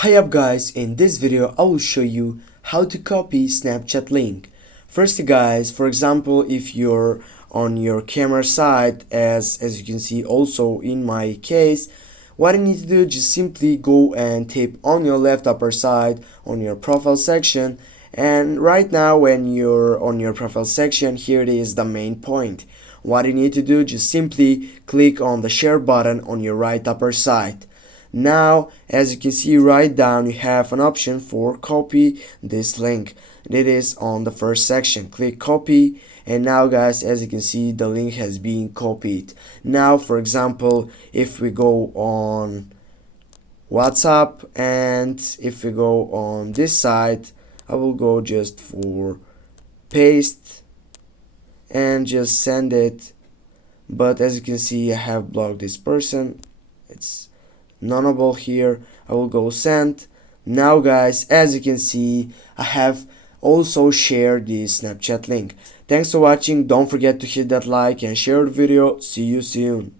Hi up guys, in this video I will show you how to copy Snapchat link. First guys, for example, if you're on your camera side, as you can see also in my case, what you need to do, just simply go and tap on your left upper side on your profile section, and right now when you're on your profile section, here it is the main point. What you need to do, just simply click on the share button on your right upper side. Now, as you can see right down, you have an option for copy this link. It is on the first section. Click copy, and now guys, as you can see, the link has been copied. Now, for example, if we go on WhatsApp, and if we go on this side, I will go just for paste and just send it. But as you can see, I have blocked this person. It's nullable here. I will go send. Now guys, as you can see, I have also shared the Snapchat link. Thanks for watching. Don't forget to hit that like and share the video. See you soon.